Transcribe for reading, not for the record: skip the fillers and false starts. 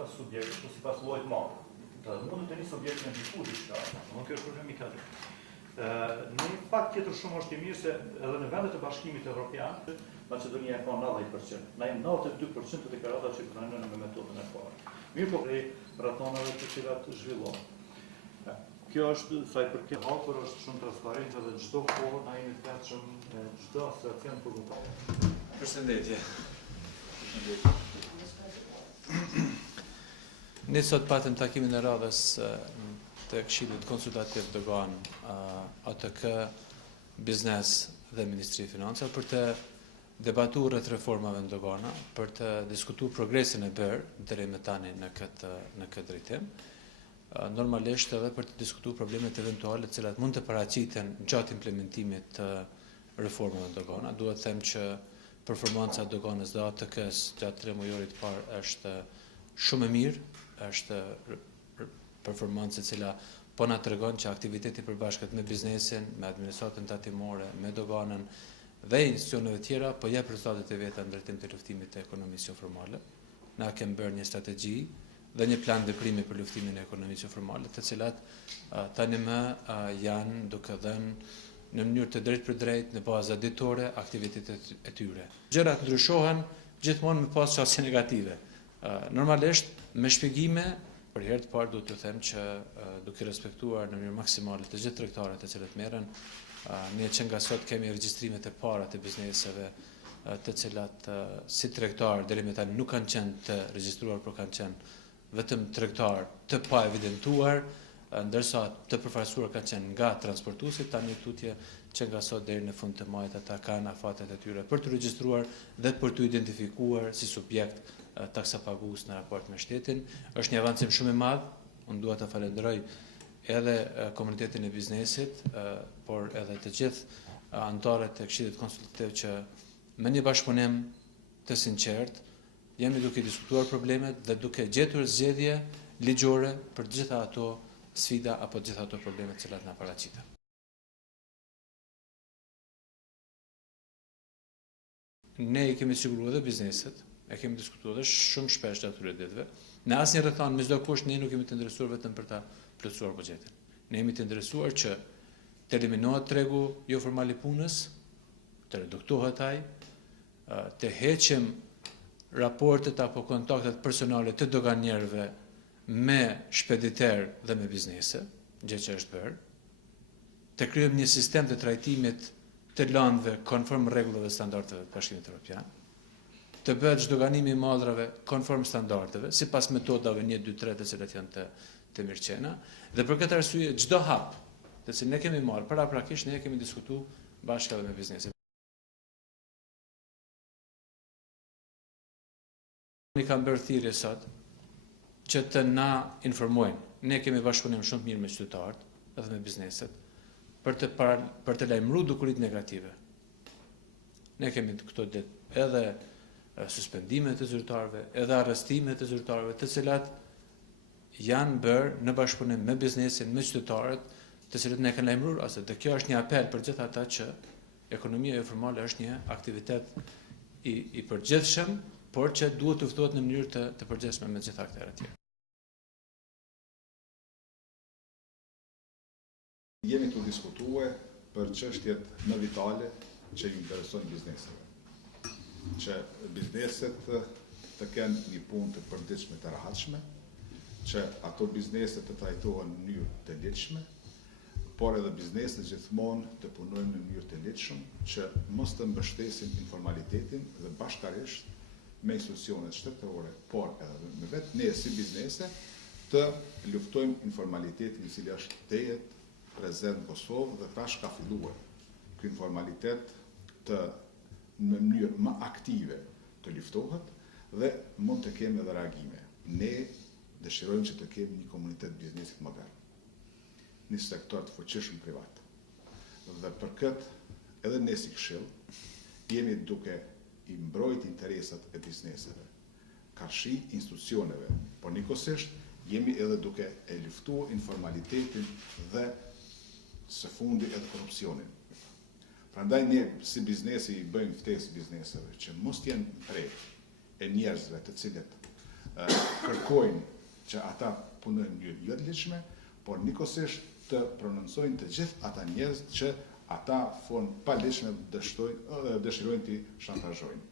sipas subjektit, po sipas llojit madh. Mund të një subjekt me ndiku diçka, nuk është problemi ka. Në një fakt tjetër shumë është i mirë se edhe në vendet e Bashkimit Evropian, Macedonia e ka 90%, na jemi 92% të deklaratave që pranojnë me metodën e parë. Mirë po prej ratonave të cilat zhvillohen. Kjo është sa i përket hapur është shumë transparente dhe çdo kohë na jemi të gatshëm çdo asociacion për votim. Përshëndetje. Ne sot patëm takimin e radhës të Këshillit Konsultativ Dogan, ATK, Biznes dhe Ministri i Financave për të debatuar rreth reformave në dogana, për të diskutuar progresin e bërë deri më tani në këtë drejtim. Normalisht edhe për të diskutuar problemet eventuale të cilat mund të paraqiten gjatë implementimit të reformave në dogana. Duhet të them që performanca e doganës dhe ATK-s gjatë 3 mujorit parë është shumë e mirë, është performancë e cila po na tregon që aktiviteti përbashkët me biznesin, me administratën tatimore, me doganën dhe institucioneve tjera po jep rezultatet e veta në drejtim të luftimit të ekonomisë jo formale. Na kemi bërë një strategji dhe një plan veprimi për luftimin e ekonomisë jo formale, të cilat tani më janë duke dhënë në mënyrë të drejtë për drejtë në baza ditore aktivitetet e tyre. Gjërat ndryshohen gjithmonë me pas çësje negative. Normalisht me shpjegime, për herë të parë duhet të them që duke respektuar në mënyrë maksimale të gjithë tregtarët e cilët merren, ne që nga sot kemi regjistrimet e para të bizneseve të cilat si tregtar deri më tani nuk kanë qenë të regjistruar, por kanë qenë vetëm tregtar të pa evidentuar, ndërsa të përfaqësuar kanë qenë nga transportuesit, tani tutje që nga sot deri në fund të muajit ata kanë afatet e tyre për të regjistruar dhe për të identifikuar si subjekt taksapagues në raport me shtetin. Është një avancim shumë i madh. Unë dua të falenderoj edhe komunitetin e biznesit, por edhe të gjithë anëtarët e Këshillit Konsultativ që me një bashkëpunim të sinqert jemi duke diskutuar problemet dhe duke gjetur zgjedhje ligjore për gjitha ato sfida apo gjitha ato probleme të cilat na paraqiten. Ne i kemi siguruar edhe bizneset, e kemi diskutuar edhe shumë shpesh gjatë këtyre ditëve. Në asnjë rrethon me çdo kusht ne nuk jemi të interesuar vetëm për ta plotësuar buxhetin. Ne jemi të interesuar që të eliminohet tregu jo formal i punës, të reduktohet ai, të heqim raportet apo kontaktet personale të doganierëve me shpediter dhe me biznese, gjë që është bërë, të krijojmë një sistem të trajtimit të lëndëve konform rregullave dhe standardeve të Bashkimit Evropian, të bëhet çdoganimi i mallrave konform standardeve, sipas metodave 1, 2, 3 të cilat janë të mirëqena, dhe për këtë arsye çdo hap të cilin ne kemi marrë paraprakisht ne kemi diskutuar bashkë edhe me biznesin. Ne kam bërë thirrje sot që të na informojnë. Ne kemi bashkëpunim shumë mirë me qytetarët edhe me bizneset për të lajmëruar dukuritë negative. Ne kemi këto ditë edhe suspendime të zyrtarëve, edhe arrestime të zyrtarëve, të cilat janë bërë në bashkëpunim me biznesin, me qytetarët, të cilët ne kanë lajmëruar asë. Dhe kjo është një apel për gjithë ata që ekonomia jo formale është një aktivitet i përgjithshëm, por që duhet të ftohet në mënyrë të përgjithshme me gjithë aktorët e tjerë. Jemi të diskutuar për çështjet më vitale që i interesojnë bizneseve. Që bizneset të kenë një punë të përditshme të rahatshme, që ato bizneset të trajtohen në mënyrë të lehtëshme, por edhe bizneset gjithmonë të punojnë në mënyrë të lehtëshme, që mos të mbështesin informalitetin dhe bashkarisht me institucionet shtetërore, por edhe me vetë ne si biznese të luftojmë informalitetin i cili është tejet prezent në Kosovë dhe tash ka filluar ky informalitet të në mënyrë më aktive të luftohet dhe mund të kemi edhe reagime. Ne dëshirojmë që të kemi një komunitet biznesit modern, një sektor të fuqishëm privat. Dhe për këtë edhe ne si Këshill jemi duke i mbrojt interesat e bizneseve, karshi institucioneve, por njëkohësisht jemi edhe duke e luftuar informalitetin dhe së fundi edhe korrupsionin. Prandaj ne si biznesi i bëjmë ftesë bizneseve që mos t'jenë prej e njerëzve të cilët kërkojnë që ata punojnë në mënyrë jo të ligjshme, por nikosisht të prononcojnë të gjithë ata njerëz që ata formë pa ligjshme dëshirojnë t'i shantazhojnë.